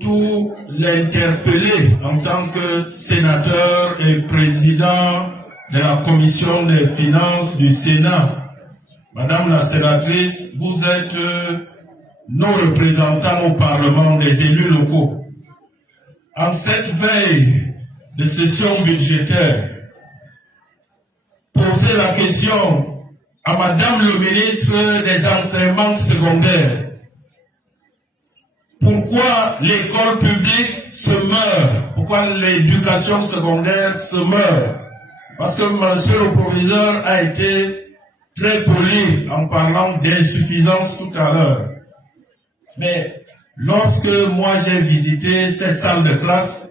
tout l'interpeller en tant que sénateur et président de la commission des finances du Sénat. Madame la sénatrice, vous êtes nos représentants au Parlement des élus locaux. En cette veille de session budgétaire, posez la question à Madame le ministre des enseignements secondaires. Pourquoi l'école publique se meurt? Pourquoi l'éducation secondaire se meurt? Parce que monsieur le proviseur a été très poli en parlant d'insuffisance tout à l'heure. Mais lorsque moi j'ai visité ces salles de classe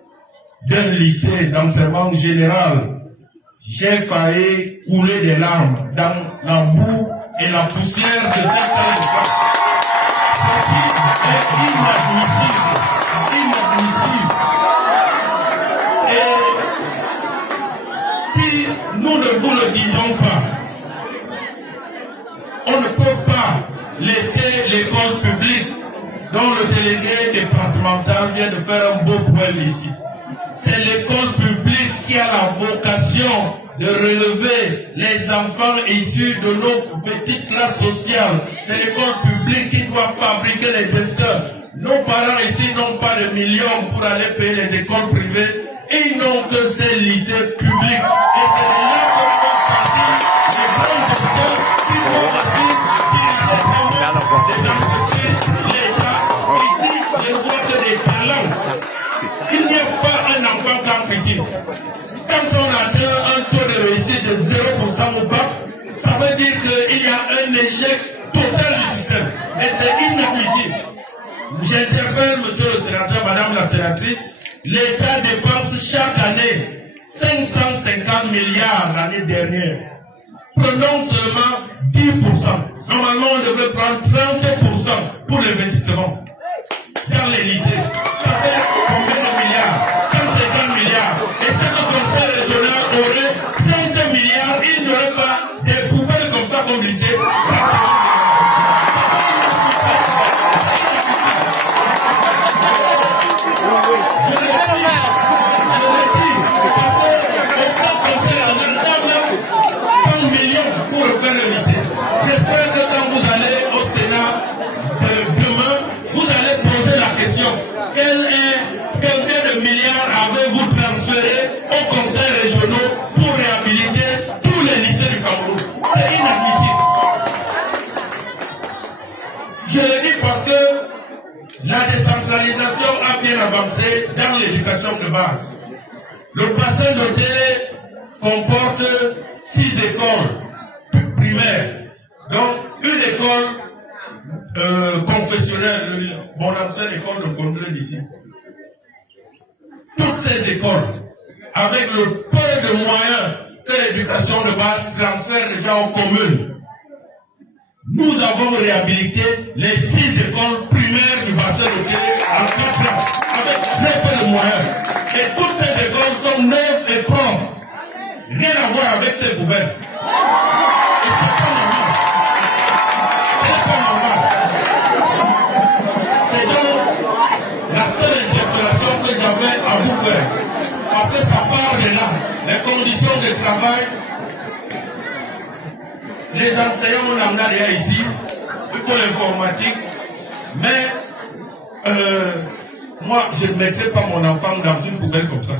d'un lycée d'enseignement général, j'ai failli couler des larmes dans la boue et la poussière de ces salles de classe. C'est inadmissible. Inadmissible. Et si nous ne vous le disons pas, on ne peut pas laisser l'école publique dont le délégué départemental vient de faire un beau poème ici. C'est l'école publique qui a la vocation de relever les enfants issus de nos petites classes sociales. C'est l'école publique qui doit fabriquer les testeurs. Nos parents ici n'ont pas de millions pour aller payer les écoles privées. Ils n'ont que ces lycées publics. Et c'est là que vont partir les grands testeurs qui vont ensuite diriger les entreprises, l'État. Ici, je ne vois que des talents. Il n'y a pas un enfant camp ici. Quand on atteint un taux de réussite de 0% au bac, ça veut dire qu'il y a un échec total du système. Et c'est inadmissible. J'interpelle monsieur le sénateur, madame la sénatrice, l'État dépense chaque année 550 milliards l'année dernière. Prenons seulement 10%. Normalement, on devrait prendre 30% pour l'investissement dans les lycées. Ça fait combien de milliards? 150 milliards. Et chaque conseil régional aurait 5 milliards. Il n'y aurait pas des poubelles comme ça comme lycée. J'espère que quand vous allez au Sénat demain, vous allez poser la question. Combien de milliards avez-vous transféré aux conseils régionaux pour réhabiliter tous les lycées du Cameroun? C'est inadmissible. Je le dis parce que la décentralisation a bien avancé dans l'éducation de base. Le bassin de Télé comporte 6 écoles primaires. Donc, une école confessionnelle, mon ancienne école de Condré d'ici. Toutes ces écoles, avec le peu de moyens que l'éducation de base transfère déjà aux communes, nous avons réhabilité les 6 écoles primaires du bassin de Télé en 4 ans, avec très peu de moyens. Et toutes ces écoles sont neuves et propres. Rien à voir avec ces poubelles. C'est donc la seule interpellation que j'avais à vous faire. Parce que ça part de là. Les conditions de travail. Les enseignants, on en a déjà ici. Il faut l'informatique. Mais moi, je ne mettrai pas mon enfant dans une poubelle comme ça.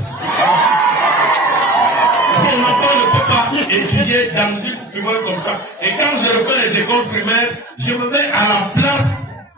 Mon enfant ne peut pas étudier dans une poubelle comme ça. Et quand je refais les écoles primaires, je me mets à la place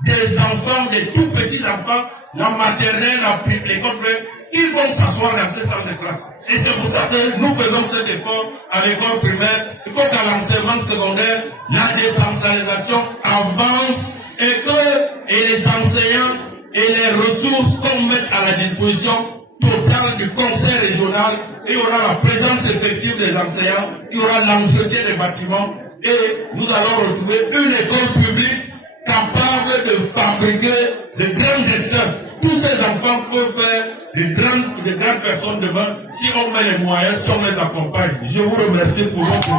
des enfants, des tout petits enfants, la maternelle, l'école primaire, ils vont s'asseoir dans ces salles de classe. Et c'est pour ça que nous faisons cet effort à l'école primaire. Il faut qu'à l'enseignement secondaire, la décentralisation avance et les enseignants et les ressources qu'on mette à la disposition totale du conseil régional, il y aura la présence effective des enseignants, il y aura l'entretien des bâtiments et nous allons retrouver une école publique capable de fabriquer de grands destins. Tous ces enfants peuvent faire de grandes personnes demain si on met les moyens, si on les accompagne. Je vous remercie pour votre